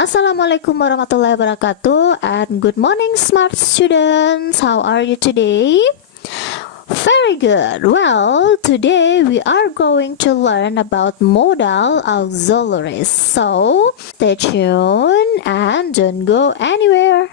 Assalamualaikum warahmatullahi wabarakatuh, and good morning smart students. How are you today? Very good. Well, today we are going to learn about modal auxiliaries. So, stay tuned and don't go anywhere.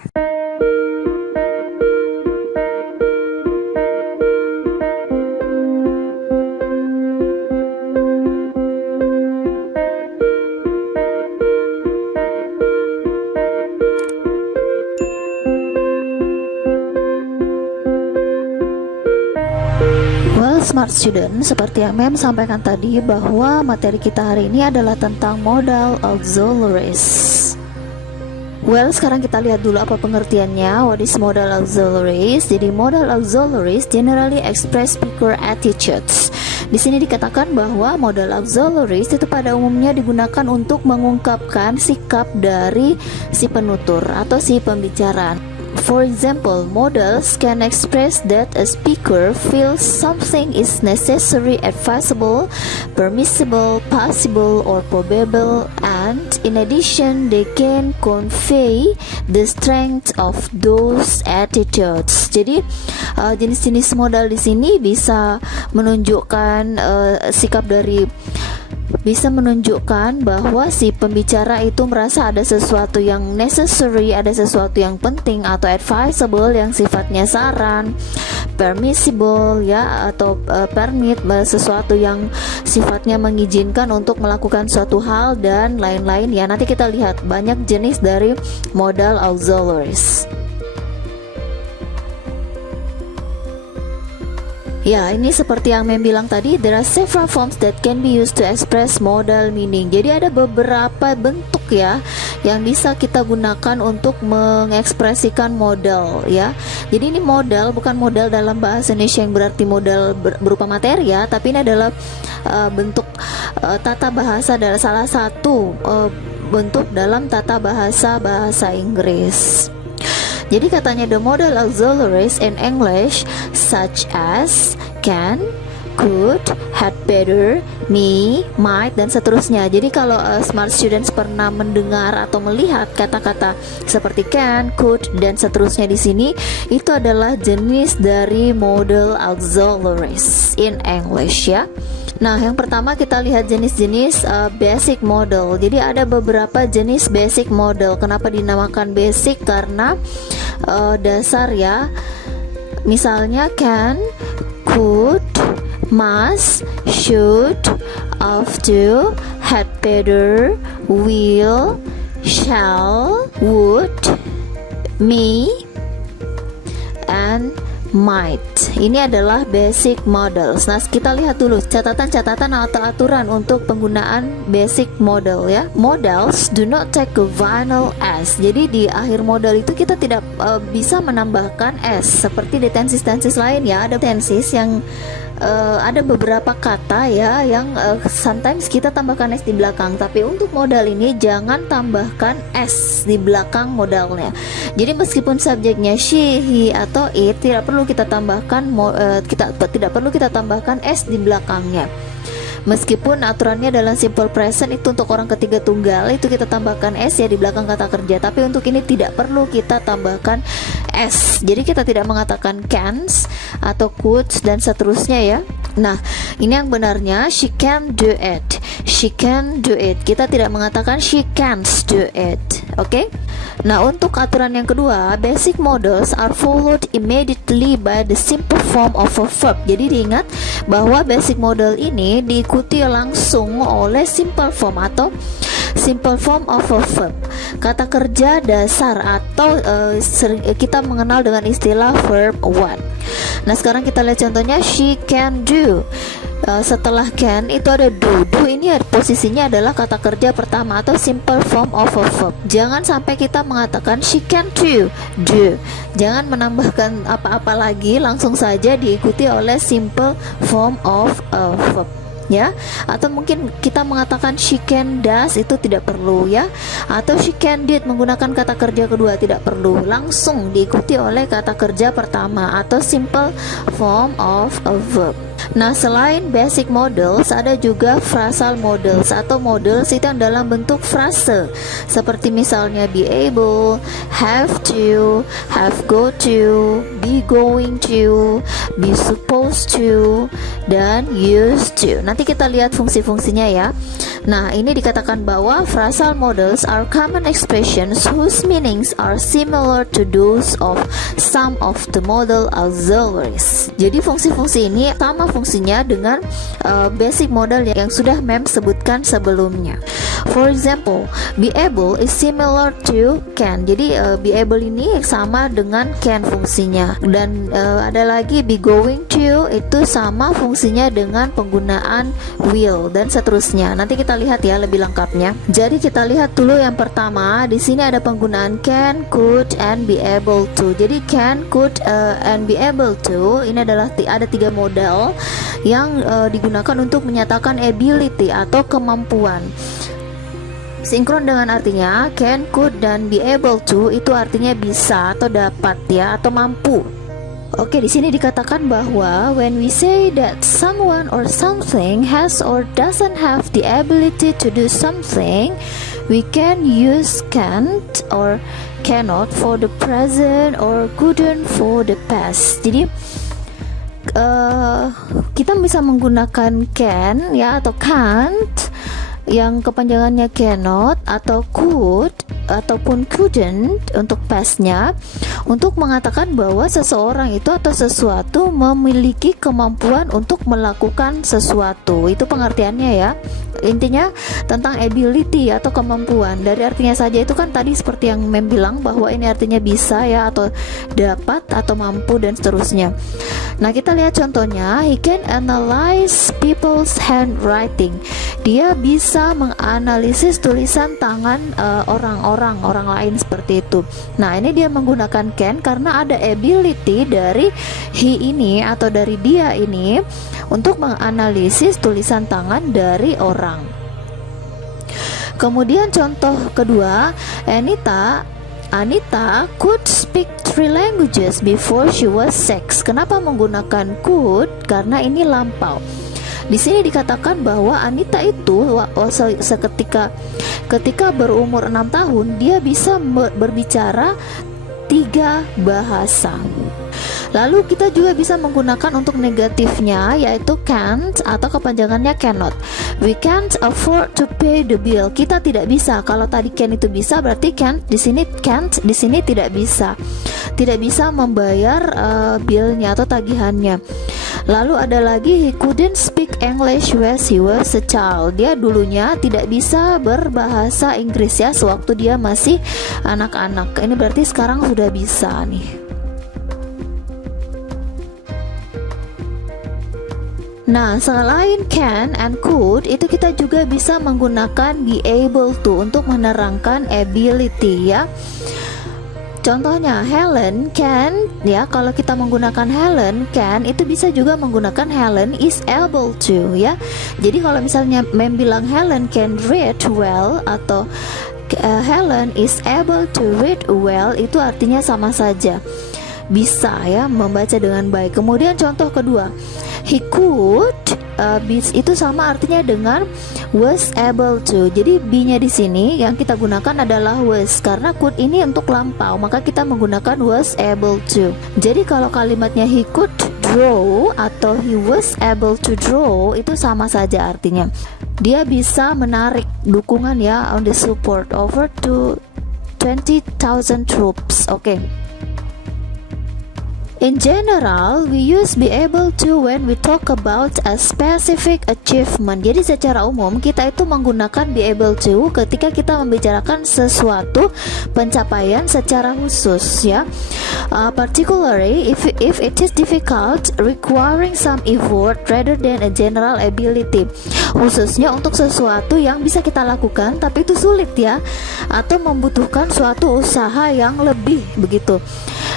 Well, smart student, seperti yang Mem sampaikan tadi bahwa materi kita hari ini adalah tentang modal auxiliaries. Well, sekarang kita lihat dulu apa pengertiannya. What is modal auxiliaries? Jadi modal auxiliaries generally express speaker attitudes. Di sini dikatakan bahwa modal auxiliaries itu pada umumnya digunakan untuk mengungkapkan sikap dari si penutur atau si pembicara. For example, modals can express that a speaker feels something is necessary, advisable, permissible, possible, or probable, and in addition, they can convey the strength of those attitudes. Jadi, jenis-jenis modal di sini bisa menunjukkan bisa menunjukkan bahwa si pembicara itu merasa ada sesuatu yang necessary, ada sesuatu yang penting, atau advisable yang sifatnya saran, permissible ya, atau permit, sesuatu yang sifatnya mengizinkan untuk melakukan suatu hal, dan lain-lain ya. Nanti kita lihat banyak jenis dari modal auxiliaries. Ya, ini seperti yang Mem bilang tadi, there are several forms that can be used to express modal meaning. Jadi ada beberapa bentuk ya yang bisa kita gunakan untuk mengekspresikan modal ya. Jadi ini modal bukan modal dalam bahasa Indonesia yang berarti modal berupa materi ya, tapi ini adalah bentuk tata bahasa dari salah satu bentuk dalam tata bahasa Inggris. Jadi katanya the modal auxiliaries in English such as can, could, had better, may, might, dan seterusnya. Jadi kalau smart students pernah mendengar atau melihat kata-kata seperti can, could, dan seterusnya di sini, itu adalah jenis dari modal auxiliaries in English ya. Nah, yang pertama kita lihat jenis-jenis basic model. Jadi ada beberapa jenis basic model. Kenapa dinamakan basic? Karena dasar ya. Misalnya can, could, must, should, ought to, had better, will, shall, would, may, and might. Ini adalah basic models. Nah, kita lihat dulu catatan-catatan atau aturan untuk penggunaan basic model ya. Models do not take a final s. Jadi di akhir model itu kita tidak bisa menambahkan s seperti di tenses lain ya. Ada tenses yang ada beberapa kata ya yang sometimes kita tambahkan s di belakang, tapi untuk modal ini jangan tambahkan s di belakang modalnya. Jadi meskipun subjeknya she, he, atau it, tidak perlu kita tambahkan s di belakangnya. Meskipun aturannya dalam simple present itu untuk orang ketiga tunggal itu kita tambahkan s ya di belakang kata kerja, tapi untuk ini tidak perlu kita tambahkan s. Jadi kita tidak mengatakan cans atau could dan seterusnya ya. Nah, ini yang benarnya she can do it. She can do it. Kita tidak mengatakan she can't do it. Oke? Nah, untuk aturan yang kedua, basic models are followed immediately by the simple form of a verb. Jadi diingat bahwa basic model ini diikuti langsung oleh simple form atau simple form of a verb, kata kerja dasar, atau kita mengenal dengan istilah verb one. Nah, sekarang kita lihat contohnya she can do. Setelah can itu ada do. Do ini posisinya adalah kata kerja pertama atau simple form of a verb. Jangan sampai kita mengatakan she can do. Jangan menambahkan apa-apa lagi, langsung saja diikuti oleh simple form of a verb ya. Atau mungkin kita mengatakan she can does, itu tidak perlu ya. Atau she can did menggunakan kata kerja kedua, tidak perlu, langsung diikuti oleh kata kerja pertama atau simple form of a verb. Nah, selain basic models, ada juga phrasal models atau models itu yang dalam bentuk frase, seperti misalnya be able, have to, have go to, be going to, be supposed to, dan used to. Nanti kita lihat fungsi-fungsinya ya. Nah, ini dikatakan bahwa phrasal models are common expressions whose meanings are similar to those of some of the model auxiliaries. Jadi fungsi-fungsi ini sama fungsinya dengan basic model yang sudah mem sebutkan sebelumnya. For example, be able is similar to can. Jadi be able ini sama dengan can fungsinya. Dan ada lagi be going to, itu sama fungsinya dengan penggunaan will dan seterusnya. Nanti kita lihat ya lebih lengkapnya. Jadi kita lihat dulu yang pertama, di sini ada penggunaan can, could, and be able to. Jadi can, could, and be able to ini adalah ada 3 model yang digunakan untuk menyatakan ability atau kemampuan. Sinkron dengan artinya can, could, dan be able to itu artinya bisa atau dapat ya atau mampu. Oke, di sini dikatakan bahwa when we say that someone or something has or doesn't have the ability to do something, we can use can't or cannot for the present or couldn't for the past. Jadi kita bisa menggunakan can ya atau can't yang kepanjangannya cannot atau could ataupun couldn't untuk pastnya untuk mengatakan bahwa seseorang itu atau sesuatu memiliki kemampuan untuk melakukan sesuatu. Itu pengertiannya ya. Intinya tentang ability atau kemampuan. Dari artinya saja itu kan tadi seperti yang Mem bilang bahwa ini artinya bisa ya atau dapat atau mampu dan seterusnya. Nah, kita lihat contohnya. He can analyze people's handwriting. Dia bisa menganalisis tulisan tangan orang lain seperti itu. Nah, ini dia menggunakan can karena ada ability dari he ini atau dari dia ini untuk menganalisis tulisan tangan dari orang. Kemudian contoh kedua, Anita could speak 3 languages before she was 6. Kenapa menggunakan could? Karena ini lampau. Di sini dikatakan bahwa Anita itu ketika berumur 6 tahun dia bisa berbicara 3 bahasa. Lalu kita juga bisa menggunakan untuk negatifnya yaitu can't atau kepanjangannya cannot. We can't afford to pay the bill. Kita tidak bisa. Kalau tadi can itu bisa, berarti can't di sini tidak bisa. Tidak bisa membayar billnya atau tagihannya. Lalu ada lagi he couldn't speak English when he was a child. Dia dulunya tidak bisa berbahasa Inggris ya sewaktu dia masih anak-anak. Ini berarti sekarang sudah bisa nih. Nah, selain can and could, itu kita juga bisa menggunakan be able to untuk menerangkan ability ya. Contohnya Helen can ya, kalau kita menggunakan Helen can itu bisa juga menggunakan Helen is able to ya. Jadi kalau misalnya Mem bilang Helen can read well atau Helen is able to read well, itu artinya sama saja. Bisa ya membaca dengan baik. Kemudian contoh kedua, he could itu sama artinya dengan was able to. Jadi be-nya di sini yang kita gunakan adalah was karena could ini untuk lampau, maka kita menggunakan was able to. Jadi kalau kalimatnya he could draw atau he was able to draw itu sama saja artinya. Dia bisa menarik dukungan ya on the support over to 20,000 troops. Oke. In general, we use be able to when we talk about a specific achievement. Jadi secara umum kita itu menggunakan be able to ketika kita membicarakan sesuatu pencapaian secara khusus ya. Particularly if it is difficult, requiring some effort rather than a general ability. Khususnya untuk sesuatu yang bisa kita lakukan tapi itu sulit ya, atau membutuhkan suatu usaha yang lebih begitu.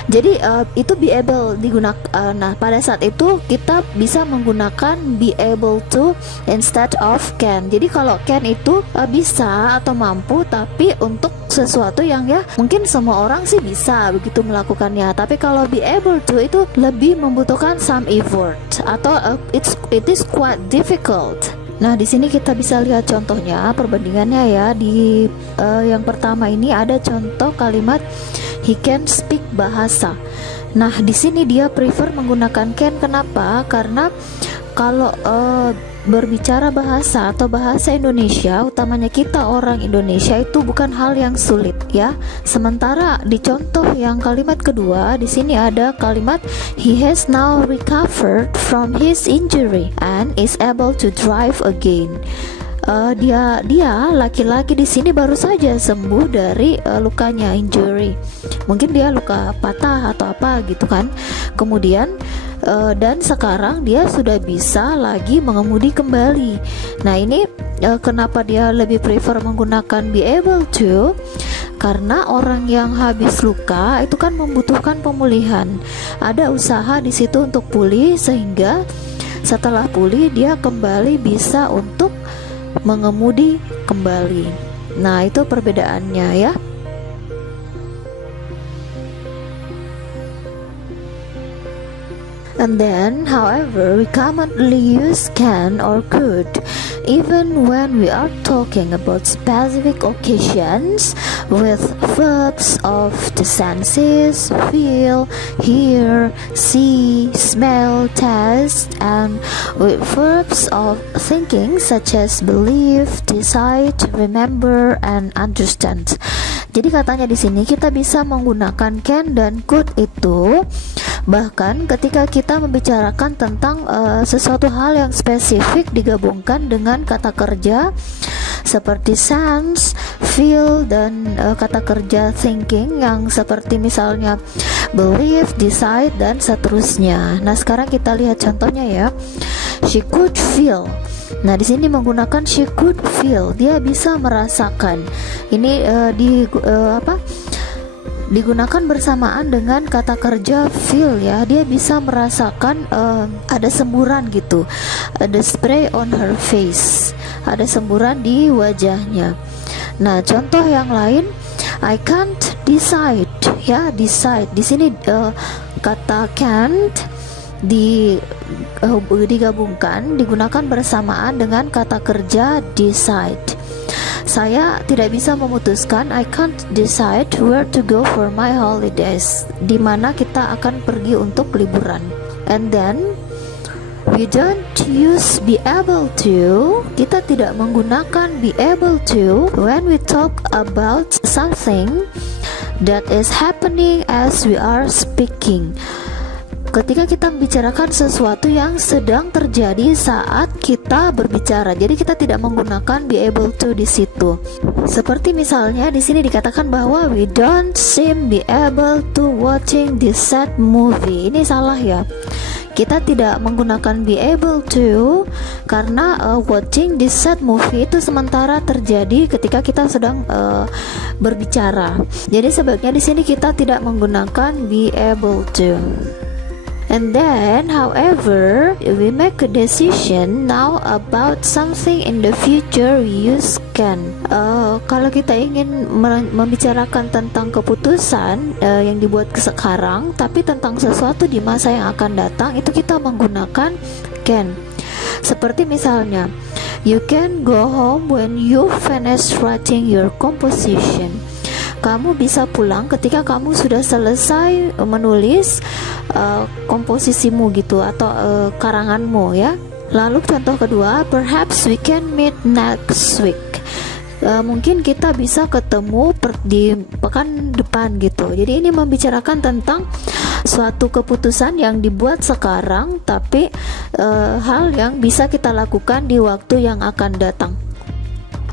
Jadi itu be able able digunakan. Nah, pada saat itu kita bisa menggunakan be able to instead of can. Jadi kalau can itu bisa atau mampu, tapi untuk sesuatu yang ya mungkin semua orang sih bisa begitu melakukannya. Tapi kalau be able to itu lebih membutuhkan some effort atau it is quite difficult. Nah, di sini kita bisa lihat contohnya perbandingannya ya. Di yang pertama ini ada contoh kalimat he can speak bahasa. Nah, di sini dia prefer menggunakan can. Kenapa? Karena kalau berbicara bahasa atau bahasa Indonesia, utamanya kita orang Indonesia, itu bukan hal yang sulit ya. Sementara di contoh yang kalimat kedua, di sini ada kalimat he has now recovered from his injury and is able to drive again. Dia laki-laki di sini baru saja sembuh dari lukanya, injury. Mungkin dia luka patah atau apa gitu kan. Kemudian dan sekarang dia sudah bisa lagi mengemudi kembali. Nah, ini kenapa dia lebih prefer menggunakan be able to? Karena orang yang habis luka itu kan membutuhkan pemulihan. Ada usaha di situ untuk pulih, sehingga setelah pulih dia kembali bisa untuk mengemudi kembali. Nah, itu perbedaannya ya. And then, however, we commonly use can or could even when we are talking about specific occasions with verbs of the senses feel, hear, see, smell, taste, and with verbs of thinking such as believe, decide, remember, and understand. Jadi katanya di sini kita bisa menggunakan can dan could itu bahkan ketika kita membicarakan tentang sesuatu hal yang spesifik digabungkan dengan kata kerja seperti sense, feel, dan kata kerja thinking yang seperti misalnya believe, decide, dan seterusnya. Nah, sekarang kita lihat contohnya ya. She could feel. Nah, di sini menggunakan she could feel, dia bisa merasakan. Ini digunakan bersamaan dengan kata kerja feel ya. Dia bisa merasakan ada semburan gitu, ada spray on her face, ada semburan di wajahnya. Nah, contoh yang lain, I can't decide ya, decide. Di sini kata can't digabungkan, digunakan bersamaan dengan kata kerja decide. Saya tidak bisa memutuskan, I can't decide where to go for my holidays, di mana kita akan pergi untuk liburan. And then we don't use be able to, kita tidak menggunakan be able to when we talk about something that is happening as we are speaking. Ketika kita membicarakan sesuatu yang sedang terjadi saat kita berbicara, jadi kita tidak menggunakan be able to di situ. Seperti misalnya di sini dikatakan bahwa we don't seem be able to watching this sad movie. Ini salah ya. Kita tidak menggunakan be able to karena watching this sad movie itu sementara terjadi ketika kita sedang berbicara. Jadi sebaiknya di sini kita tidak menggunakan be able to. And then, however, we make a decision now about something in the future, we use can. Kalau kita ingin membicarakan tentang keputusan yang dibuat sekarang, tapi tentang sesuatu di masa yang akan datang, itu kita menggunakan can. Seperti misalnya, you can go home when you finish writing your composition. Kamu bisa pulang ketika kamu sudah selesai menulis komposisimu gitu, atau karanganmu ya. Lalu contoh kedua, perhaps we can meet next week. Mungkin kita bisa ketemu di pekan depan gitu. Jadi ini membicarakan tentang suatu keputusan yang dibuat sekarang, tapi hal yang bisa kita lakukan di waktu yang akan datang.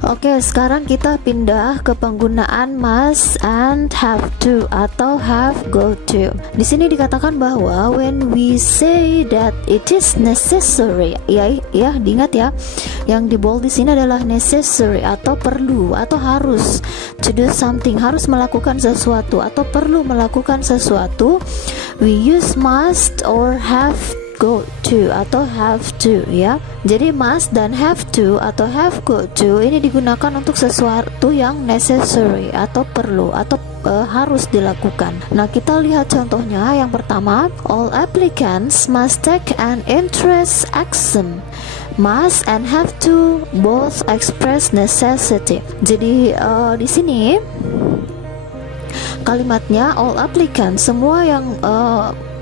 Oke, sekarang kita pindah ke penggunaan must and have to atau have go to. Di sini dikatakan bahwa when we say that it is necessary, ya diingat ya. Yang di bold di sini adalah necessary atau perlu atau harus, to do something, harus melakukan sesuatu atau perlu melakukan sesuatu. We use must or have go to atau have to, ya. Jadi must dan have to atau have go to ini digunakan untuk sesuatu yang necessary atau perlu atau harus dilakukan. Nah, kita lihat contohnya. Yang pertama, all applicants must take an interest action. Must and have to both express necessity. Jadi di sini kalimatnya all applicants, semua yang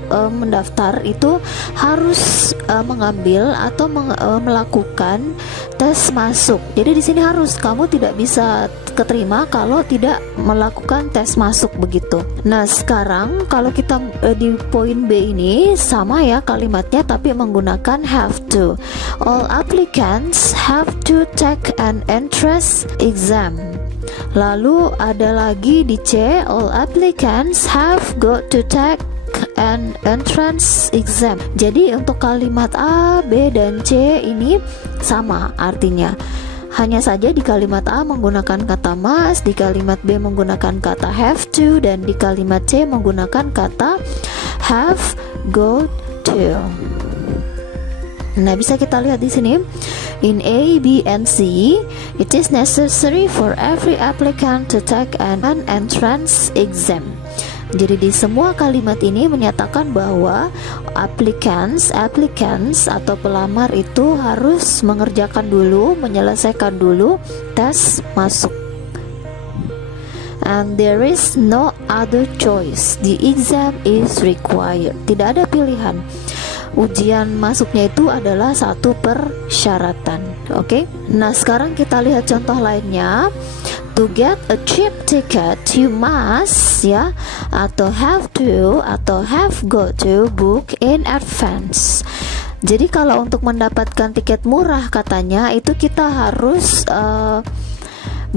mendaftar itu harus mengambil atau melakukan tes masuk. Jadi di sini harus, kamu tidak bisa keterima kalau tidak melakukan tes masuk begitu. Nah, sekarang kalau kita di poin B ini sama ya kalimatnya tapi menggunakan have to. All applicants have to take an entrance exam. Lalu ada lagi di C, all applicants have got to take an entrance exam. Jadi untuk kalimat A, B, dan C ini sama artinya. Hanya saja di kalimat A menggunakan kata must, di kalimat B menggunakan kata have to, dan di kalimat C menggunakan kata have got to. Nah, bisa kita lihat di sini. In A, B, and C, it is necessary for every applicant to take an entrance exam. Jadi di semua kalimat ini menyatakan bahwa applicants atau pelamar itu harus mengerjakan dulu, menyelesaikan dulu tes masuk. And there is no other choice. The exam is required. Tidak ada pilihan. Ujian masuknya itu adalah satu persyaratan. Oke? Nah, sekarang kita lihat contoh lainnya. To get a cheap ticket, you must, ya, atau have to, atau have got to book in advance. Jadi kalau untuk mendapatkan tiket murah katanya itu kita harus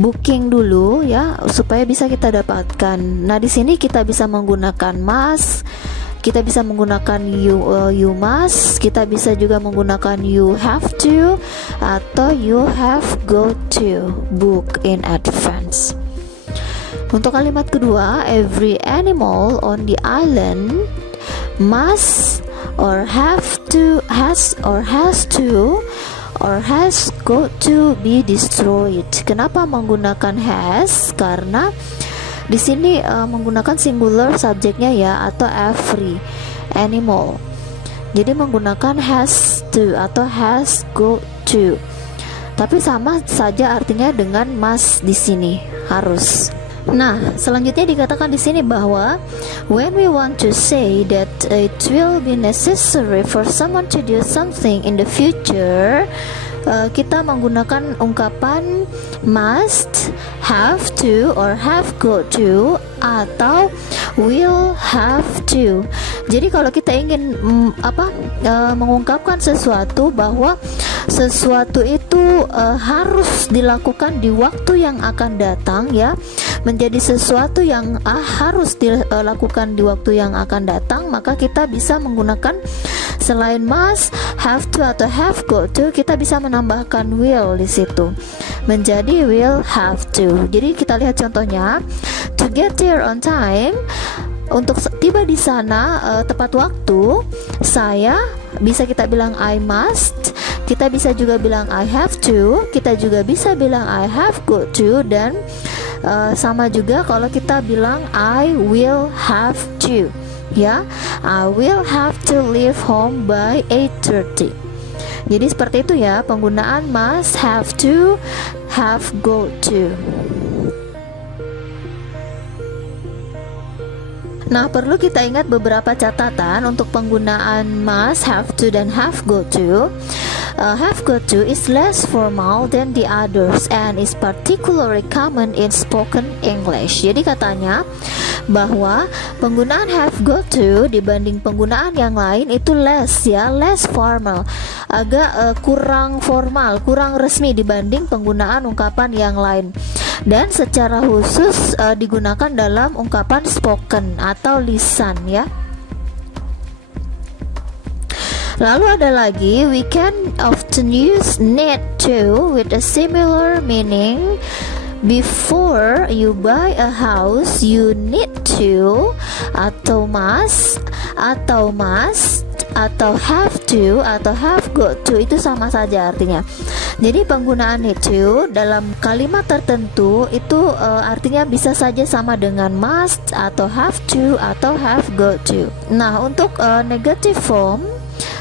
booking dulu ya supaya bisa kita dapatkan. Nah, di sini kita bisa menggunakan must, kita bisa menggunakan you must, kita bisa juga menggunakan you have to, atau you have got to book in advance. Untuk kalimat kedua, every animal on the island must or have to, has got to be destroyed. Kenapa menggunakan has? Karena di sini menggunakan singular subjeknya ya, atau every animal. Jadi menggunakan has to atau has got to. Tapi sama saja artinya dengan must di sini, harus. Nah, selanjutnya dikatakan di sini bahwa when we want to say that it will be necessary for someone to do something in the future, kita menggunakan ungkapan must, have to, or have got to, atau will have to. Jadi kalau kita ingin mengungkapkan sesuatu bahwa sesuatu itu harus dilakukan di waktu yang akan datang, ya, menjadi sesuatu yang harus dilakukan di waktu yang akan datang, maka kita bisa menggunakan selain must, have to, atau have got to, kita bisa menambahkan will di situ menjadi will have to. Jadi kita lihat contohnya. To get there on time, untuk tiba di sana tepat waktu, saya bisa kita bilang I must, kita bisa juga bilang I have to, kita juga bisa bilang I have got to, dan sama juga kalau kita bilang I will have to, ya, I will have to leave home by 8:30. Jadi seperti itu ya penggunaan must, have to, have got to. Nah, perlu kita ingat beberapa catatan untuk penggunaan must, have to, dan have got to. Have got to is less formal than the others and is particularly common in spoken English. Jadi katanya bahwa penggunaan have got to dibanding penggunaan yang lain itu less, ya, less formal. agak kurang formal, kurang resmi dibanding penggunaan ungkapan yang lain. Dan secara khusus digunakan dalam ungkapan spoken atau lisan ya. Lalu ada lagi, we can often use need to with a similar meaning. Before you buy a house, you need to, atau must, atau have to, atau have got to, itu sama saja artinya. Jadi penggunaan need to dalam kalimat tertentu itu artinya bisa saja sama dengan must, atau have to, atau have got to. Nah, untuk negative form,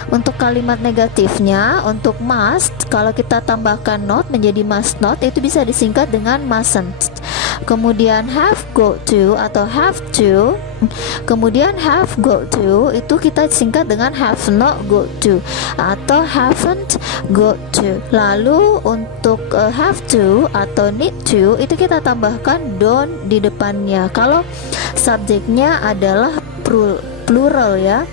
untuk kalimat negatifnya, untuk must, kalau kita tambahkan not menjadi must not, itu bisa disingkat dengan mustn't. Kemudian have got to atau have to, kemudian have got to itu kita singkat dengan have not got to atau haven't got to. Lalu untuk have to atau need to itu kita tambahkan don't di depannya kalau subjeknya adalah plural ya.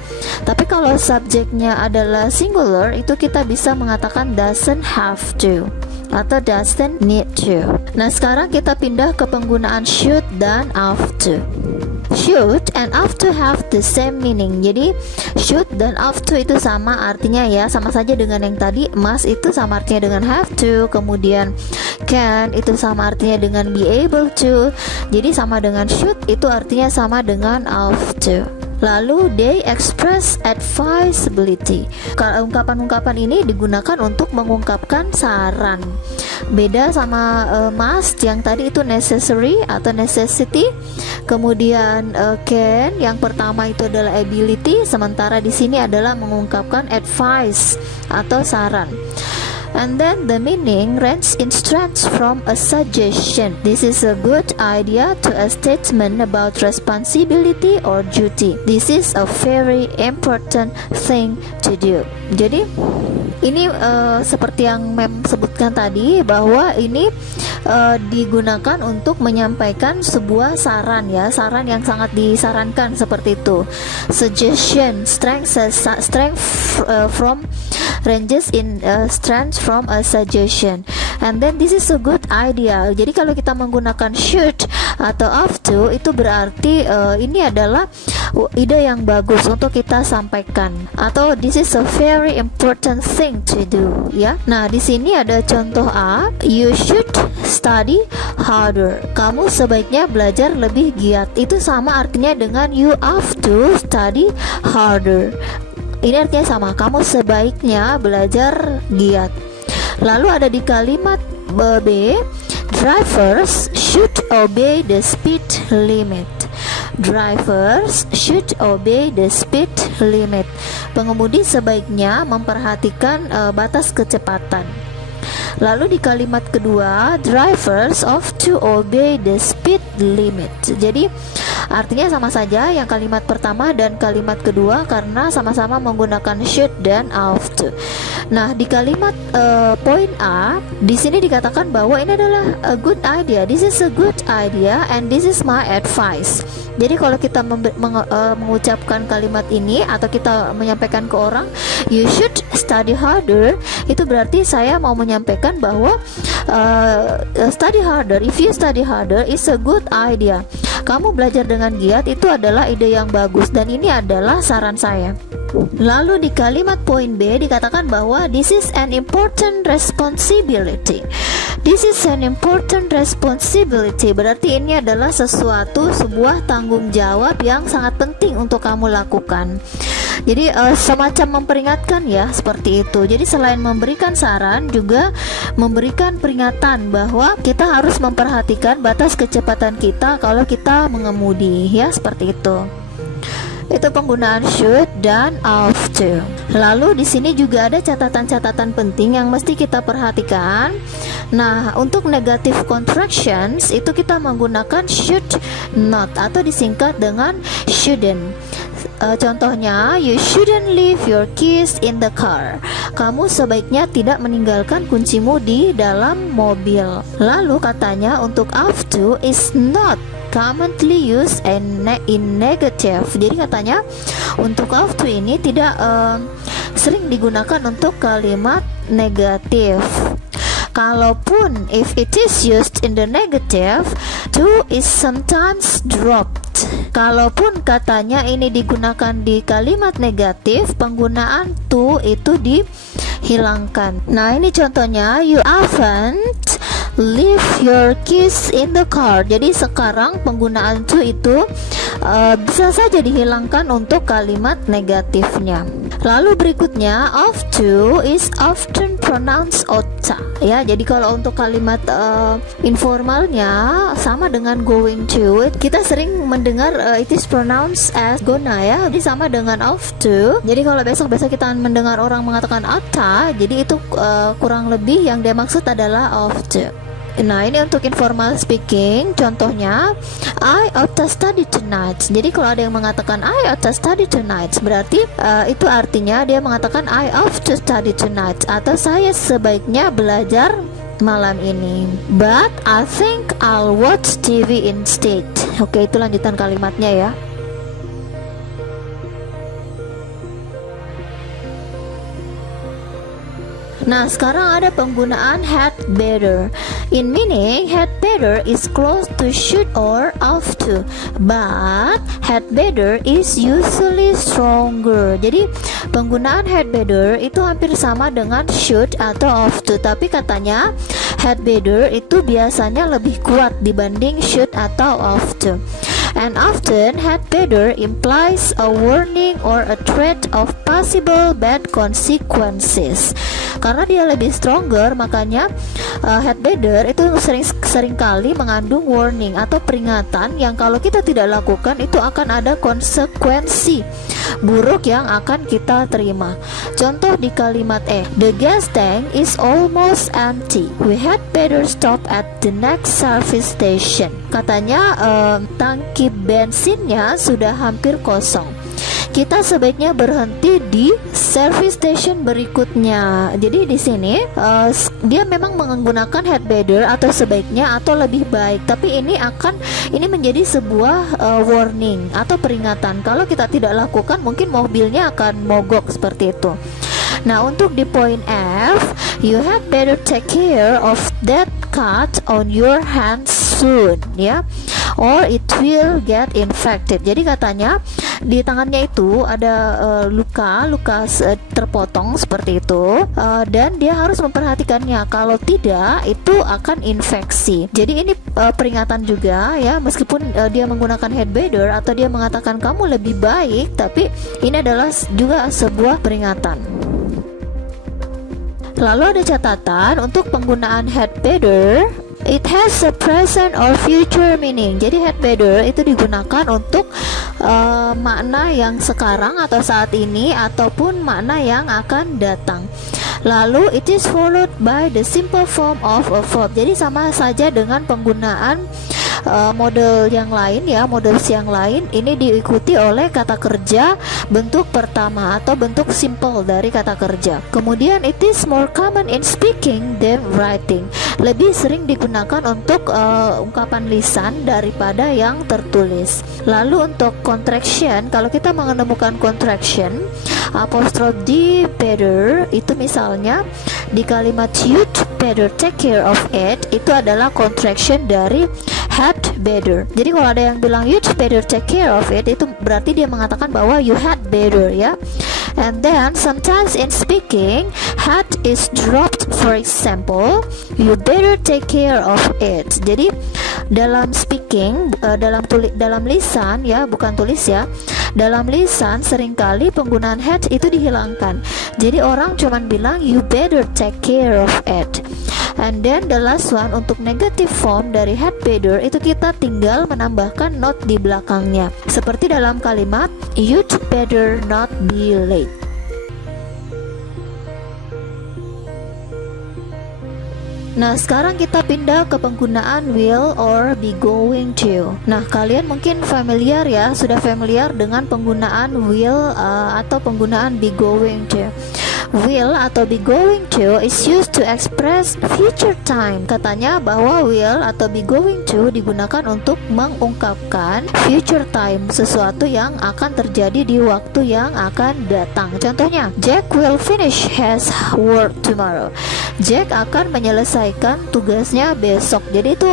Tapi kalau subjeknya adalah singular, itu kita bisa mengatakan doesn't have to atau doesn't need to. Nah, sekarang kita pindah ke penggunaan should dan ought to. Should and ought to have the same meaning. Jadi should dan ought to itu sama artinya ya, sama saja dengan yang tadi. Must itu sama artinya dengan have to, kemudian can itu sama artinya dengan be able to. Jadi sama dengan should itu artinya sama dengan ought to. Lalu they express advisability. Ungkapan-ungkapan ini digunakan untuk mengungkapkan saran. Beda sama must yang tadi itu necessary atau necessity. Kemudian can yang pertama itu adalah ability, sementara di sini adalah mengungkapkan advice atau saran. And then the meaning ranges in strength from a suggestion. This is a good idea to a statement about responsibility or duty. This is a very important thing to do. Jadi ini seperti yang Mem sebutkan tadi, bahwa ini digunakan untuk menyampaikan sebuah saran ya, saran yang sangat disarankan seperti itu. Suggestion, strength from ranges in strength from a suggestion. And then this is a good idea. Jadi kalau kita menggunakan should atau ought to, itu berarti ini adalah ide yang bagus untuk kita sampaikan, atau this is a very important thing to do ya. Nah, di sini ada contoh A, you should study harder. Kamu sebaiknya belajar lebih giat. Itu sama artinya dengan you have to study harder. Ini artinya sama, kamu sebaiknya belajar giat. Lalu ada di kalimat B, drivers should obey the speed limit. Drivers should obey the speed limit. Pengemudi sebaiknya memperhatikan batas kecepatan. Lalu di kalimat kedua, drivers ought to obey the speed limit. Jadi artinya sama saja yang kalimat pertama dan kalimat kedua karena sama-sama menggunakan should dan ought to. Nah, di kalimat poin A, di sini dikatakan bahwa ini adalah a good idea. This is a good idea and this is my advice. Jadi kalau kita mengucapkan kalimat ini atau kita menyampaikan ke orang, you should study harder, itu berarti saya mau menyampaikan bahwa study harder, if you study harder is a good idea. Kamu belajar dengan giat itu adalah ide yang bagus dan ini adalah saran saya. Lalu di kalimat poin B dikatakan bahwa this is an important responsibility. This is an important responsibility. Berarti ini adalah sebuah tanggung jawab yang sangat penting untuk kamu lakukan. Jadi semacam memperingatkan ya, seperti itu. Jadi selain memberikan saran, juga memberikan peringatan bahwa kita harus memperhatikan batas kecepatan kita kalau kita mengemudi ya, seperti itu. Itu penggunaan should dan ought to. Lalu di sini juga ada catatan-catatan penting yang mesti kita perhatikan. Nah, untuk negative contractions itu kita menggunakan should not atau disingkat dengan shouldn't. Contohnya, you shouldn't leave your keys in the car. Kamu sebaiknya tidak meninggalkan kuncimu di dalam mobil. Lalu katanya untuk ought to is not commonly used in negative. Jadi katanya untuk ought to ini tidak sering digunakan untuk kalimat negatif. Kalaupun if it is used in the negative, to is sometimes dropped. Kalaupun katanya ini digunakan di kalimat negatif, penggunaan to itu dihilangkan. Nah, ini contohnya, you often leave your keys in the car. Jadi sekarang penggunaan to itu bisa saja dihilangkan untuk kalimat negatifnya. Lalu berikutnya, of to is often pronounced ota. Ya, jadi kalau untuk kalimat informalnya sama dengan going to, kita sering mendengar it is pronounced as gonna ya. Jadi sama dengan of to. Jadi kalau besok-besok kita mendengar orang mengatakan ota, jadi itu kurang lebih yang dia maksud adalah of to. Nah, ini untuk informal speaking. Contohnya, I ought to study tonight. Jadi kalau ada yang mengatakan I ought to study tonight, berarti itu artinya dia mengatakan I ought to study tonight, atau saya sebaiknya belajar malam ini. But I think I'll watch TV instead. Oke, itu lanjutan kalimatnya ya. Nah, sekarang ada penggunaan had better. In meaning, had better is close to should or ought to, but had better is usually stronger. Jadi penggunaan had better itu hampir sama dengan should atau ought to, tapi katanya had better itu biasanya lebih kuat dibanding should atau ought to. And often had better implies a warning or a threat of possible bad consequences. Karena dia lebih stronger, makanya had better itu sering kali mengandung warning atau peringatan yang kalau kita tidak lakukan itu akan ada konsekuensi buruk yang akan kita terima. Contoh di kalimat the gas tank is almost empty. We had better stop at the next service station. Katanya tangki bensinnya sudah hampir kosong. Kita sebaiknya berhenti di service station berikutnya. Jadi di sini dia memang menggunakan had better atau sebaiknya atau lebih baik, tapi ini menjadi sebuah warning atau peringatan. Kalau kita tidak lakukan, mungkin mobilnya akan mogok seperti itu. Nah, untuk di poin F, you had better take care of that cut on your hands soon, ya, or it will get infected. Jadi katanya di tangannya itu ada luka terpotong seperti itu, dan dia harus memperhatikannya. Kalau tidak, itu akan infeksi. Jadi ini peringatan juga ya, meskipun dia menggunakan had better atau dia mengatakan kamu lebih baik, tapi ini adalah juga sebuah peringatan. Lalu ada catatan untuk penggunaan had better. It has a present or future meaning. Jadi had better itu digunakan untuk makna yang sekarang atau saat ini ataupun makna yang akan datang. Lalu it is followed by the simple form of a verb. Jadi sama saja dengan penggunaan model yang lain ya, models yang lain. Ini diikuti oleh kata kerja bentuk pertama atau bentuk simple dari kata kerja. Kemudian it is more common in speaking than writing. Lebih sering digunakan untuk ungkapan lisan daripada yang tertulis. Lalu untuk contraction, kalau kita menemukan contraction apostrophe D better, itu misalnya di kalimat you'd better take care of it, itu adalah contraction dari had better. Jadi kalau ada yang bilang you'd better take care of it, itu berarti dia mengatakan bahwa you had better ya. And then sometimes in speaking, had is dropped. For example, you better take care of it. Jadi dalam speaking, dalam lisan ya, bukan tulis ya. Dalam lisan seringkali penggunaan had itu dihilangkan. Jadi orang cuman bilang you better take care of it. And then the last one, untuk negative form dari had better itu kita tinggal menambahkan not di belakangnya. Seperti dalam kalimat you'd better not be late. Nah, sekarang kita pindah ke penggunaan will or be going to. Nah, kalian mungkin familiar ya, sudah familiar dengan penggunaan will atau penggunaan be going to. Will atau be going to is used to express future time. Katanya bahwa will atau be going to digunakan untuk mengungkapkan future time, sesuatu yang akan terjadi di waktu yang akan datang. Contohnya, Jack will finish his work tomorrow. Jack akan menyelesaikan tugasnya besok. Jadi itu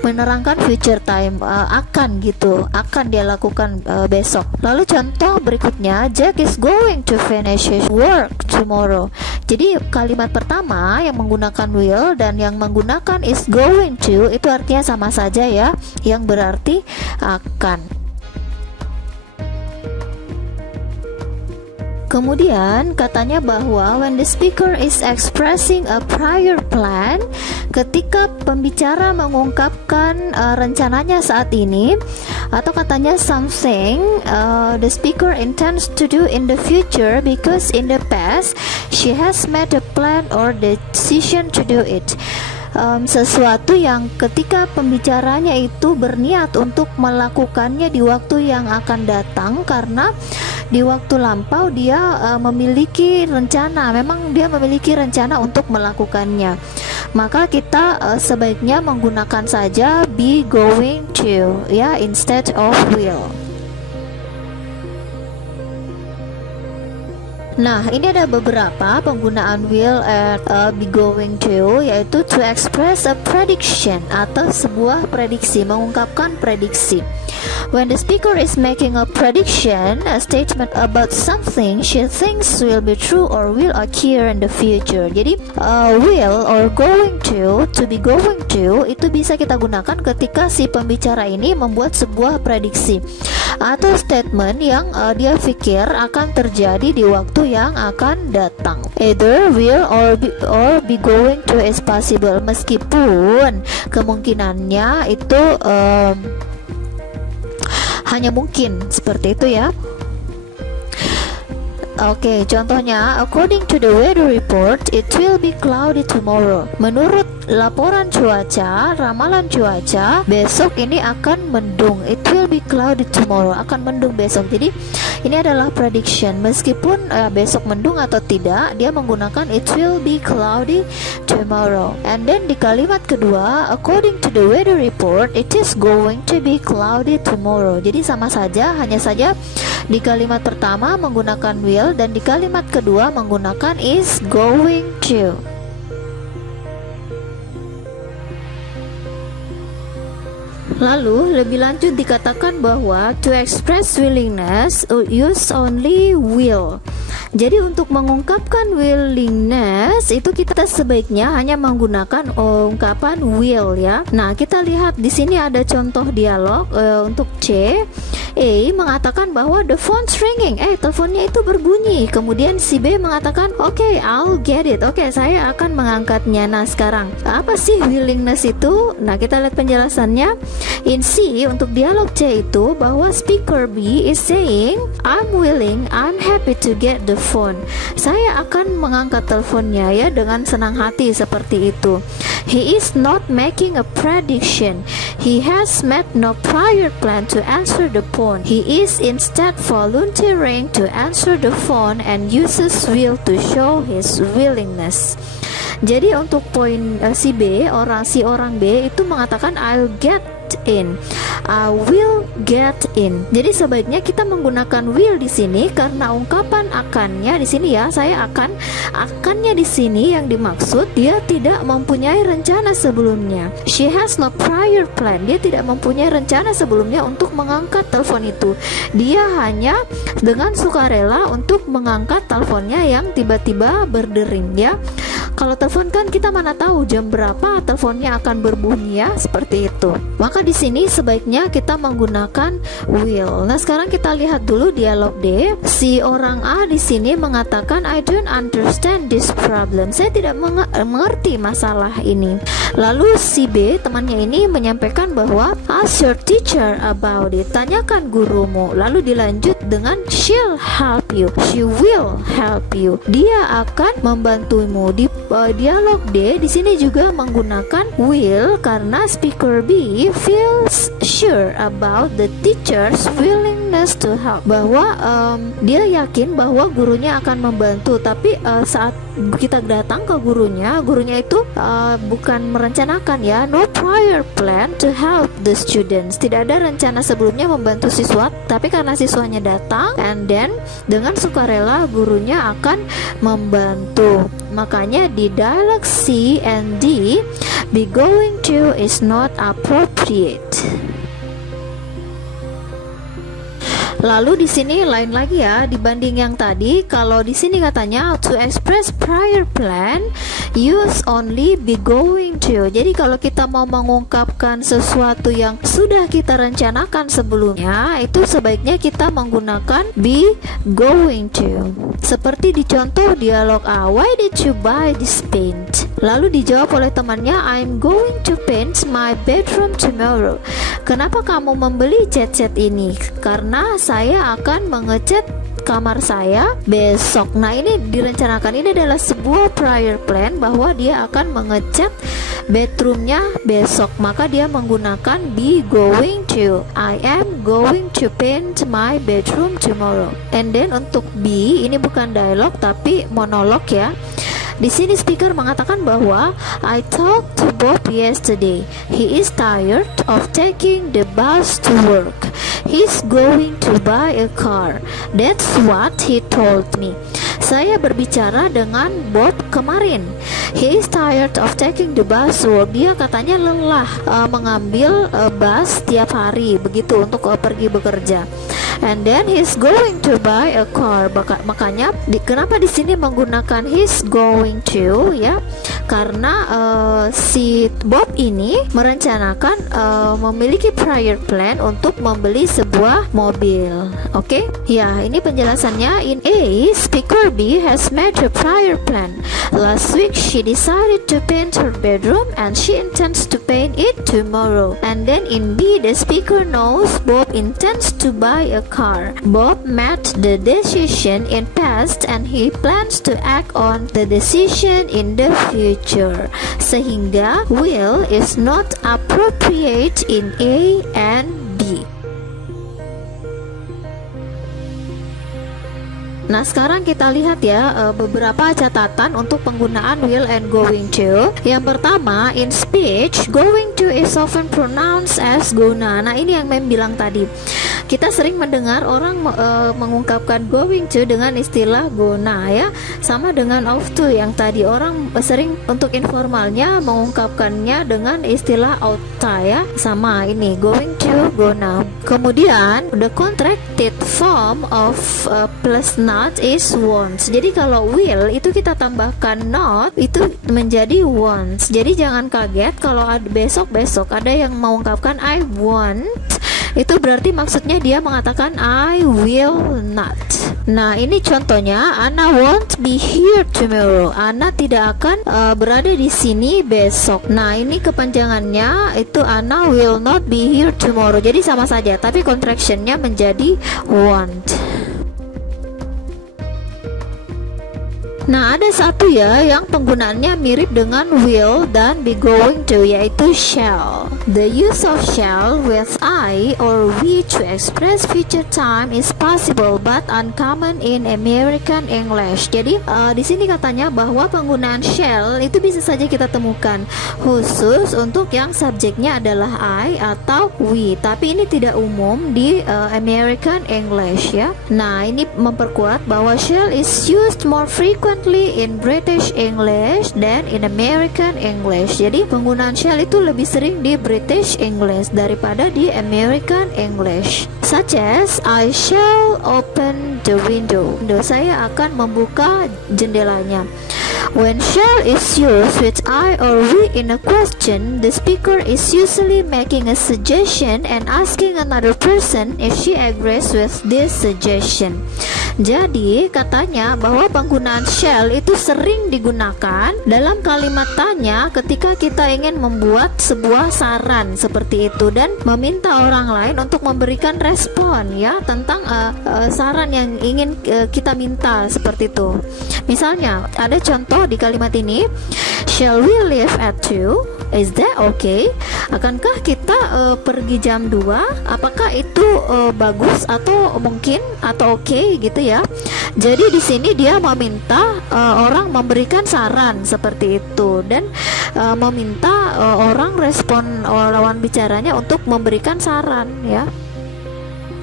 menerangkan future time, akan gitu, akan dia lakukan besok. Lalu contoh berikutnya, Jack is going to finish his work tomorrow. Jadi kalimat pertama yang menggunakan will dan yang menggunakan is going to itu artinya sama saja ya, yang berarti akan. Kemudian katanya bahwa when the speaker is expressing a prior plan, ketika pembicara mengungkapkan rencananya saat ini, atau katanya something the speaker intends to do in the future because in the past she has made a plan or decision to do it. Sesuatu yang ketika pembicaranya itu berniat untuk melakukannya di waktu yang akan datang karena di waktu lampau dia memiliki rencana, memang dia memiliki rencana untuk melakukannya. Maka kita sebaiknya menggunakan saja be going to ya, instead of will. Nah, ini ada beberapa penggunaan will and be going to, yaitu to express a prediction atau sebuah prediksi, mengungkapkan prediksi. When the speaker is making a prediction, a statement about something she thinks will be true or will occur in the future. Jadi will or going to be going to itu bisa kita gunakan ketika si pembicara ini membuat sebuah prediksi atau statement yang dia pikir akan terjadi di waktu yang akan datang. Either will or be going to is possible, meskipun kemungkinannya itu hanya mungkin seperti itu ya. Oke, contohnya according to the weather report it will be cloudy tomorrow. Menurut laporan cuaca, ramalan cuaca, besok ini akan mendung. It will be cloudy tomorrow, akan mendung besok. Jadi ini adalah prediction, meskipun besok mendung atau tidak, dia menggunakan it will be cloudy tomorrow. And then di kalimat kedua, according to the weather report it is going to be cloudy tomorrow. Jadi sama saja, hanya saja di kalimat pertama menggunakan will dan di kalimat kedua menggunakan is going to. Lalu lebih lanjut dikatakan bahwa to express willingness use only will. Jadi untuk mengungkapkan willingness itu kita sebaiknya hanya menggunakan ungkapan will ya. Nah, kita lihat di sini ada contoh dialog untuk C. A mengatakan bahwa the phone's ringing. Teleponnya itu berbunyi. Kemudian si B mengatakan, "Okay, I'll get it." Oke, saya akan mengangkatnya. Nah, sekarang apa sih willingness itu? Nah, kita lihat penjelasannya. In C untuk dialog C itu bahwa speaker B is saying, "I'm willing, I'm happy to get the phone." Saya akan mengangkat teleponnya ya dengan senang hati seperti itu. He is not making a prediction. He has made no prior plan to answer the phone. He is instead volunteering to answer the phone and uses will to show his willingness. Jadi untuk poin si B, orang B itu mengatakan I'll get in. I will get in. Jadi sebaiknya kita menggunakan will di sini karena ungkapan akannya di sini ya, saya akannya di sini yang dimaksud dia tidak mempunyai rencana sebelumnya. She has no prior plan. Dia tidak mempunyai rencana sebelumnya untuk mengangkat telepon itu. Dia hanya dengan sukarela untuk mengangkat teleponnya yang tiba-tiba berdering ya. Kalau telepon kan kita mana tahu jam berapa teleponnya akan berbunyi ya, seperti itu. Maka di sini sebaiknya kita menggunakan will. Nah, sekarang kita lihat dulu dialog D. Si orang A di sini mengatakan I don't understand this problem. Saya tidak mengerti masalah ini. Lalu si B, temannya ini menyampaikan bahwa ask your teacher about it. Tanyakan gurumu. Lalu dilanjut dengan she'll help you. She will help you. Dia akan membantumu. Di dialog D di sini juga menggunakan will karena speaker B feels sure sure about the teacher's willingness to help. Bahwa dia yakin bahwa gurunya akan membantu, tapi saat kita datang ke gurunya itu bukan merencanakan ya, no prior plan to help the students. Tidak ada rencana sebelumnya membantu siswa, tapi karena siswanya datang, and then dengan sukarela gurunya akan membantu. Makanya di dialog C and D, be going to is not appropriate. Lalu di sini lain lagi ya dibanding yang tadi. Kalau di sini katanya to express prior plan, use only be going to. Jadi kalau kita mau mengungkapkan sesuatu yang sudah kita rencanakan sebelumnya, itu sebaiknya kita menggunakan be going to. Seperti di contoh dialog A, why did you buy this paint? Lalu dijawab oleh temannya, I'm going to paint my bedroom tomorrow. Kenapa kamu membeli cat-cat ini? Karena saya akan mengecat kamar saya besok. Nah, ini direncanakan, ini adalah sebuah prior plan bahwa dia akan mengecat bedroomnya besok. Maka dia menggunakan be going to. I am going to paint my bedroom tomorrow. And then untuk be, ini bukan dialog tapi monolog ya. Di sini speaker mengatakan bahwa I talked to Bob yesterday. He is tired of taking the bus to work. He's going to buy a car. That's what he told me. Saya berbicara dengan Bob kemarin. He is tired of taking the bus to work. Dia katanya lelah mengambil bus tiap hari begitu untuk pergi bekerja. And then he's going to buy a car. Makanya kenapa di sini menggunakan he's going to ya? Karena si Bob ini merencanakan memiliki prior plan untuk membeli sebuah mobil. Oke? Ya, ini penjelasannya. In A, speaker B has made a prior plan. Last week she decided to paint her bedroom and she intends to paint it tomorrow. And then in B, the speaker knows Bob intends to buy a car. Bob made the decision in past and he plans to act on the decision in the future. Sehingga will is not appropriate in A and B. Nah, sekarang kita lihat ya beberapa catatan untuk penggunaan will and going to. Yang pertama, in speech, going to is often pronounced as gonna. Nah, ini yang Mem bilang tadi. Kita sering mendengar orang mengungkapkan going to dengan istilah gonna ya. Sama dengan ought to yang tadi, orang sering untuk informalnya mengungkapkannya dengan istilah ought to ya. Sama ini, going to, gonna. Kemudian, the contracted form of plus not is wants. Jadi kalau will itu kita tambahkan not, itu menjadi wants. Jadi jangan kaget kalau besok ada yang mengungkapkan I want, itu berarti maksudnya dia mengatakan I will not. Nah, ini contohnya, Anna won't be here tomorrow. Anna tidak akan berada di sini besok. Nah, ini kepanjangannya itu Anna will not be here tomorrow. Jadi sama saja, tapi contractionnya menjadi want. Nah, ada satu ya yang penggunaannya mirip dengan will dan be going to, yaitu shall. The use of shall with I or we to express future time is possible but uncommon in American English. Jadi di sini katanya bahwa penggunaan shall itu bisa saja kita temukan khusus untuk yang subjeknya adalah I atau we, tapi ini tidak umum di American English ya. Nah, ini memperkuat bahwa shall is used more frequently in British English than in American English. Jadi penggunaan shall itu lebih sering di British English daripada di American English. Such as I shall open the window. Saya akan membuka jendelanya. When shall is used with I or we in a question, the speaker is usually making a suggestion and asking another person if she agrees with this suggestion. Jadi katanya bahwa penggunaan shall itu sering digunakan dalam kalimat tanya ketika kita ingin membuat sebuah saran seperti itu dan meminta orang lain untuk memberikan respon ya tentang saran yang ingin kita minta seperti itu. Misalnya ada contoh di kalimat ini, shall we leave at 2? Is that okay? Akankah kita pergi jam 2? Apakah itu bagus atau mungkin atau oke gitu ya? Jadi di sini dia meminta orang memberikan saran seperti itu, dan meminta orang respon lawan bicaranya untuk memberikan saran ya.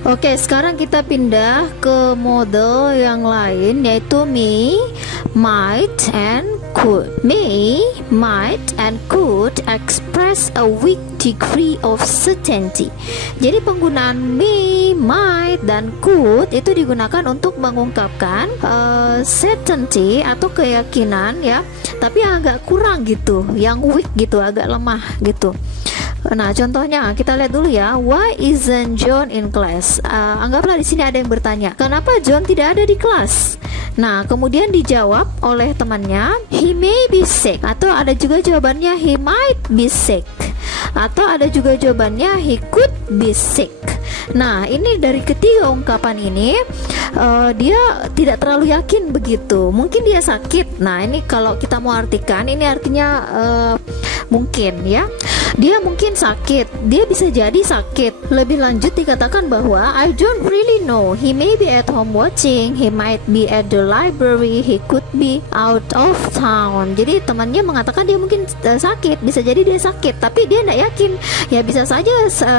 Oke, sekarang kita pindah ke model yang lain, yaitu may, might, and could. May, might, and could express a weak degree of certainty. Jadi penggunaan may, might, dan could itu digunakan untuk mengungkapkan certainty atau keyakinan ya, tapi agak kurang gitu, yang weak gitu, agak lemah gitu. Nah, contohnya kita lihat dulu ya. Why isn't John in class? Anggaplah di sini ada yang bertanya, kenapa John tidak ada di kelas? Nah, kemudian dijawab oleh temannya, he may be sick. Atau ada juga jawabannya, he might be sick. Atau ada juga jawabannya, he could be sick. Nah, ini dari ketiga ungkapan ini dia tidak terlalu yakin begitu. Mungkin dia sakit. Nah, ini kalau kita mau artikan, ini artinya mungkin ya. Dia mungkin sakit, dia bisa jadi sakit. Lebih lanjut dikatakan bahwa I don't really know. He may be at home watching, he might be at the library, he could be out of town. Jadi temannya mengatakan dia mungkin sakit, bisa jadi dia sakit, tapi dia tidak yakin. Ya bisa saja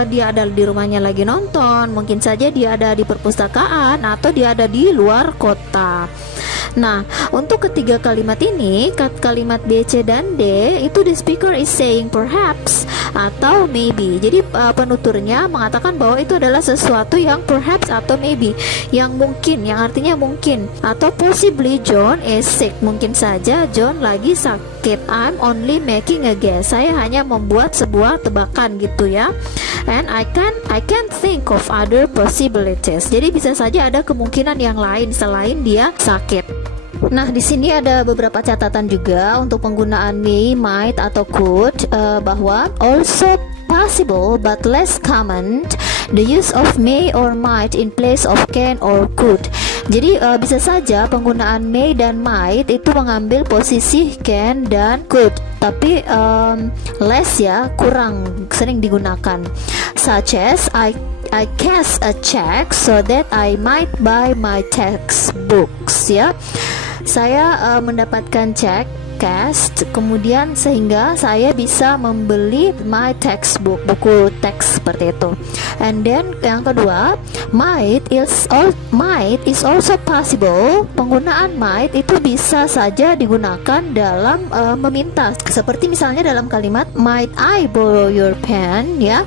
dia ada di rumahnya lagi nonton, mungkin saja dia ada di perpustakaan, atau dia ada di luar kota. Nah, untuk ketiga kalimat ini, kalimat B, C, dan D, itu the speaker is saying perhaps atau maybe. Jadi penuturnya mengatakan bahwa itu adalah sesuatu yang perhaps atau maybe, yang mungkin, yang artinya mungkin. Atau possibly John is sick, mungkin saja John lagi sakit. I'm only making a guess, saya hanya membuat sebuah tebakan gitu ya. And I can't think of other possibilities. Jadi bisa saja ada kemungkinan yang lain selain dia sakit. Nah, di sini ada beberapa catatan juga untuk penggunaan may, might, atau could, bahwa also possible but less common, the use of may or might in place of can or could. Jadi bisa saja penggunaan may dan might itu mengambil posisi can dan could, tapi less ya, kurang sering digunakan. Such as I cash a check so that I might buy my textbooks ya. Saya mendapatkan cek cash, kemudian sehingga saya bisa membeli my textbook, buku teks seperti itu. And then yang kedua, might is also possible. Penggunaan might itu bisa saja digunakan dalam meminta, seperti misalnya dalam kalimat might I borrow your pen ya.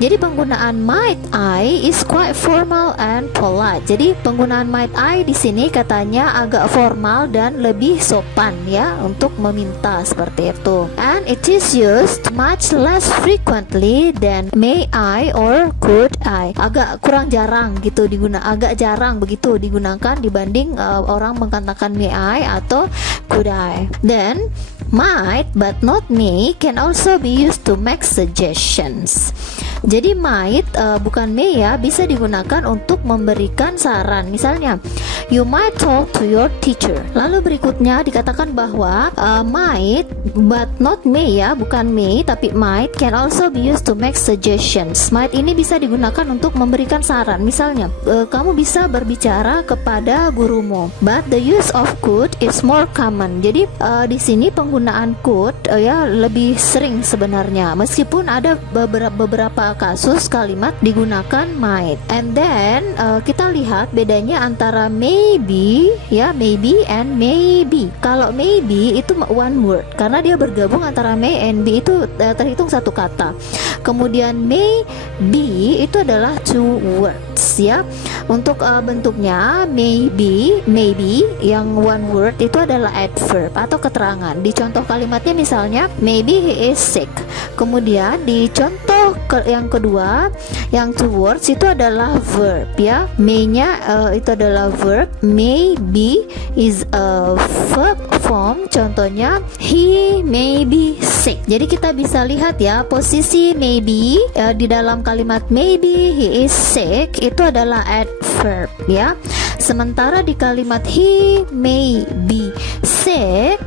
Jadi penggunaan might I is quite formal and polite. Jadi penggunaan might I di sini katanya agak formal dan lebih sopan ya untuk meminta seperti itu. And it is used much less frequently than may I or could I. Agak kurang jarang gitu agak jarang begitu digunakan dibanding orang mengatakan may I atau could I. Then might but not may can also be used to make suggestions. Jadi might bukan may ya, bisa digunakan untuk memberikan saran. Misalnya, you might talk to your teacher. Lalu berikutnya dikatakan bahwa might but not may ya, bukan may tapi might can also be used to make suggestions. Might ini bisa digunakan untuk memberikan saran. Misalnya, kamu bisa berbicara kepada gurumu. But the use of could is more common. Jadi di sini penggunaan could ya lebih sering sebenarnya. Meskipun ada beberapa kasus kalimat digunakan might. And then kita lihat bedanya antara maybe ya, maybe and maybe. Kalau maybe itu one word karena dia bergabung antara may and be, itu terhitung satu kata. Kemudian maybe itu adalah two words ya. Untuk bentuknya maybe yang one word itu adalah adverb atau keterangan. Di contoh kalimatnya misalnya maybe he is sick. Kemudian di contoh yang kedua yang two words itu adalah verb ya. May-nya itu adalah verb. Maybe is a verb form. Contohnya he may be sick. Jadi kita bisa lihat ya, posisi maybe di dalam kalimat maybe he is sick itu adalah adverb ya. Sementara di kalimat he may be sick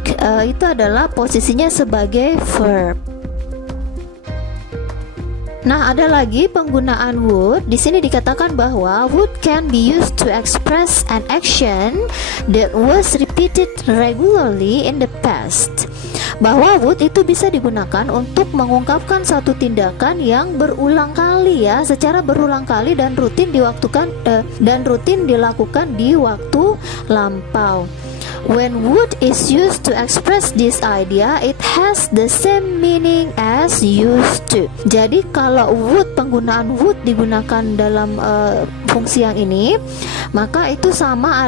itu adalah posisinya sebagai verb. Nah, ada lagi penggunaan would. Di sini dikatakan bahwa would can be used to express an action that was repeated regularly in the past. Bahwa would itu bisa digunakan untuk mengungkapkan satu tindakan yang berulang kali ya, secara berulang kali dan rutin dilakukan di waktu lampau. When would is used to express this idea, it has the same meaning as used to. Jadi kalau would, penggunaan would digunakan dalam fungsi yang ini, maka itu sama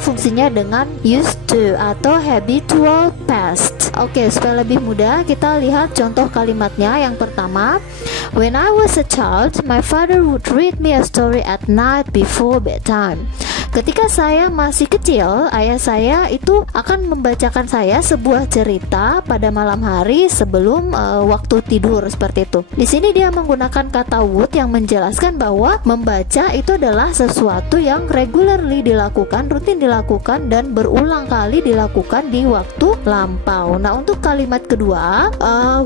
fungsinya dengan used to atau habitual past. Oke, supaya lebih mudah kita lihat contoh kalimatnya. Yang pertama, when I was a child, my father would read me a story at night before bedtime. Ketika saya masih kecil, ayah saya itu akan membacakan saya sebuah cerita pada malam hari sebelum waktu tidur, seperti itu. Di sini dia menggunakan kata would yang menjelaskan bahwa membaca itu adalah sesuatu yang regularly dilakukan, rutin dilakukan dan berulang kali dilakukan di waktu lampau. Nah, untuk kalimat kedua,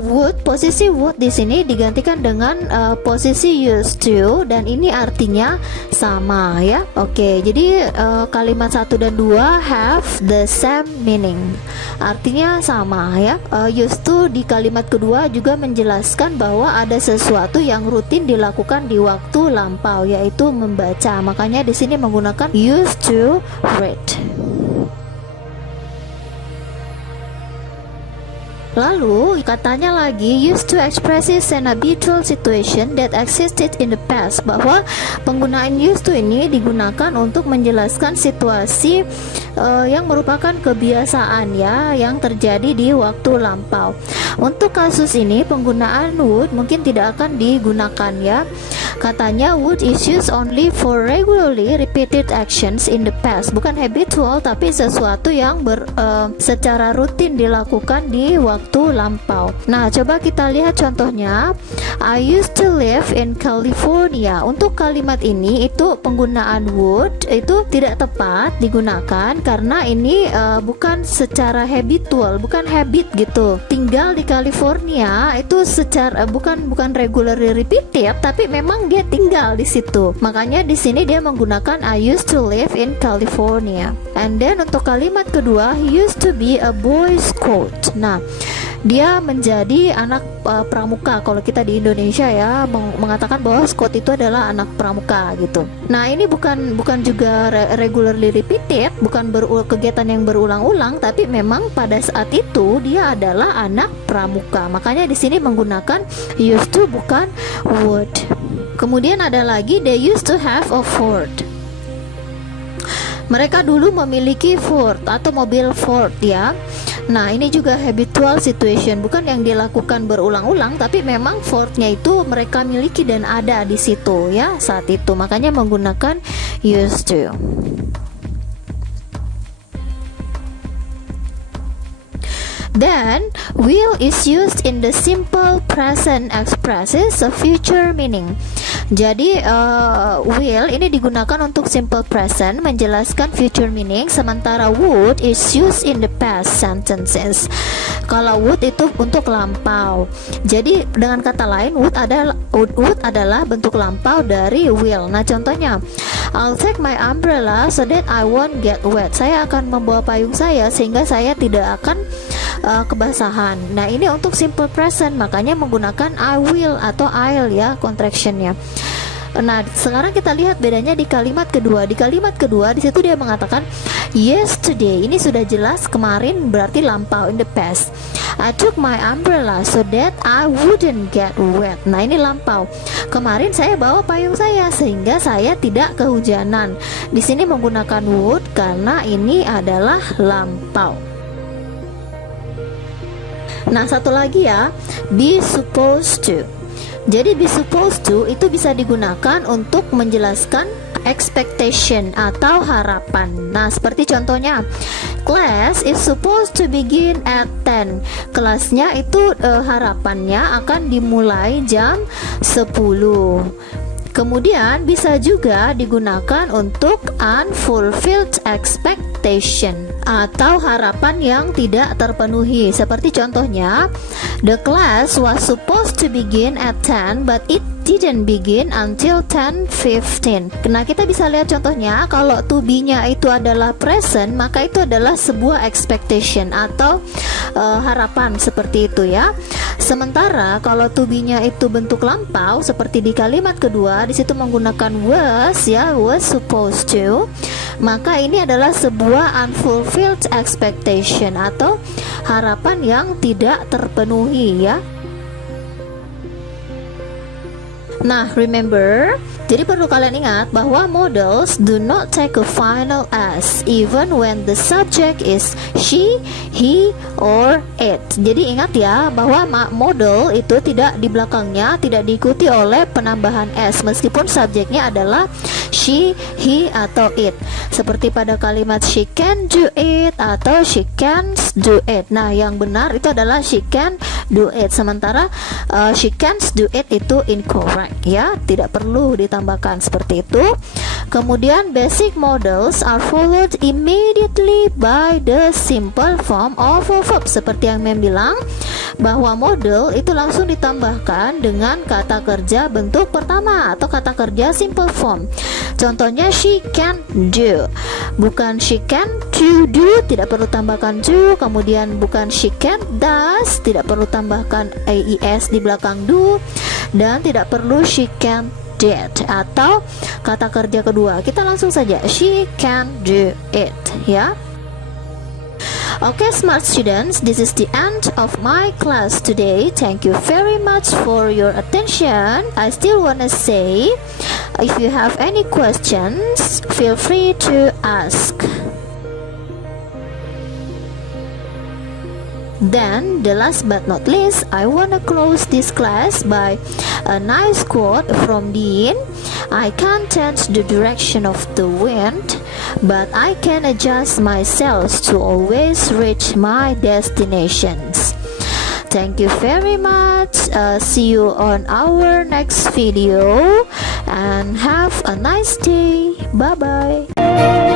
would, posisi would di sini digantikan dengan posisi used to dan ini artinya sama ya. Oke, jadi kalimat 1 dan 2 have the same meaning, artinya sama ya. Used to di kalimat kedua juga menjelaskan bahwa ada sesuatu yang rutin dilakukan di waktu lampau, yaitu membaca. Makanya di sini menggunakan used to read. Lalu katanya lagi used to expresses an habitual situation that existed in the past, bahwa penggunaan used to ini digunakan untuk menjelaskan situasi yang merupakan kebiasaan ya, yang terjadi di waktu lampau. Untuk kasus ini penggunaan would mungkin tidak akan digunakan ya. Katanya would is used only for regularly repeated actions in the past, bukan habitual tapi sesuatu yang secara rutin dilakukan di waktu lampau. Nah, coba kita lihat contohnya. I used to live in California. Untuk kalimat ini itu penggunaan would itu tidak tepat digunakan karena ini bukan secara habitual, bukan habit gitu. Tinggal di California itu secara bukan regularly repeated, tapi memang dia tinggal di situ. Makanya di sini dia menggunakan I used to live in California. And then untuk kalimat kedua, he used to be a boy scout. Nah, dia menjadi anak pramuka. Kalau kita di Indonesia ya mengatakan bahwa scout itu adalah anak pramuka gitu. Nah, ini bukan juga regularly repeated, bukan kegiatan yang berulang-ulang, tapi memang pada saat itu dia adalah anak pramuka. Makanya di sini menggunakan used to bukan would. Kemudian ada lagi they used to have a Ford. Mereka dulu memiliki Ford atau mobil Ford ya. Nah, ini juga habitual situation, bukan yang dilakukan berulang-ulang, tapi memang Ford-nya itu mereka miliki dan ada di situ ya saat itu. Makanya menggunakan used to. Then, will is used in the simple present expresses a future meaning. Jadi will ini digunakan untuk simple present menjelaskan future meaning, sementara would is used in the past sentences. Kalau would itu untuk lampau. Jadi dengan kata lain would adalah bentuk lampau dari will. Nah, contohnya, I'll take my umbrella so that I won't get wet. Saya akan membawa payung saya sehingga saya tidak akan kebasahan. Nah, ini untuk simple present, makanya menggunakan I will atau I'll ya contractionnya. Nah, sekarang kita lihat bedanya di kalimat kedua. Di kalimat kedua di situ dia mengatakan yesterday. Ini sudah jelas kemarin, berarti lampau in the past. I took my umbrella so that I wouldn't get wet. Nah, ini lampau. Kemarin saya bawa payung saya sehingga saya tidak kehujanan. Di sini menggunakan would karena ini adalah lampau. Nah, satu lagi ya, be supposed to. Jadi be supposed to itu bisa digunakan untuk menjelaskan expectation atau harapan. Nah, seperti contohnya, class is supposed to begin at 10. Kelasnya itu harapannya akan dimulai jam 10. Kemudian bisa juga digunakan untuk unfulfilled expectation atau harapan yang tidak terpenuhi. Seperti contohnya, the class was supposed to begin at 10 but it didn't begin until 10:15. Nah, kita bisa lihat contohnya, kalau to be-nya itu adalah present, maka itu adalah sebuah expectation atau harapan, seperti itu ya. Sementara kalau to be-nya itu bentuk lampau, seperti di kalimat kedua, di situ menggunakan was ya, was supposed to, maka ini adalah sebuah unfulfilled expectation atau harapan yang tidak terpenuhi ya. Nah, remember, jadi perlu kalian ingat bahwa modals do not take a final s even when the subject is she, he, or it. Jadi ingat ya bahwa modal itu tidak di belakangnya tidak diikuti oleh penambahan s meskipun subjeknya adalah she, he, atau it. Seperti pada kalimat she can do it atau she can't do it. Nah, yang benar itu adalah she can do it. Sementara she can't do it itu incorrect ya, tidak perlu ditambahkan seperti itu. Kemudian basic modals are followed immediately by the simple form of a verb. Seperti yang Mem bilang bahwa modal itu langsung ditambahkan dengan kata kerja bentuk pertama atau kata kerja simple form. Contohnya she can do, bukan she can to do, tidak perlu tambahkan to. Kemudian bukan she can does, tidak perlu tambahkan AES di belakang do, dan tidak perlu she can did atau kata kerja kedua. Kita langsung saja she can do it ya. Okay, smart students, this is the end of my class today. Thank you very much for your attention. I still wanna say, if you have any questions, feel free to ask. Then, the last but not least, I wanna close this class by a nice quote from Dean. I can't change the direction of the wind, but I can adjust myself to always reach my destinations. Thank you very much. See you on our next video and have a nice day. Bye bye.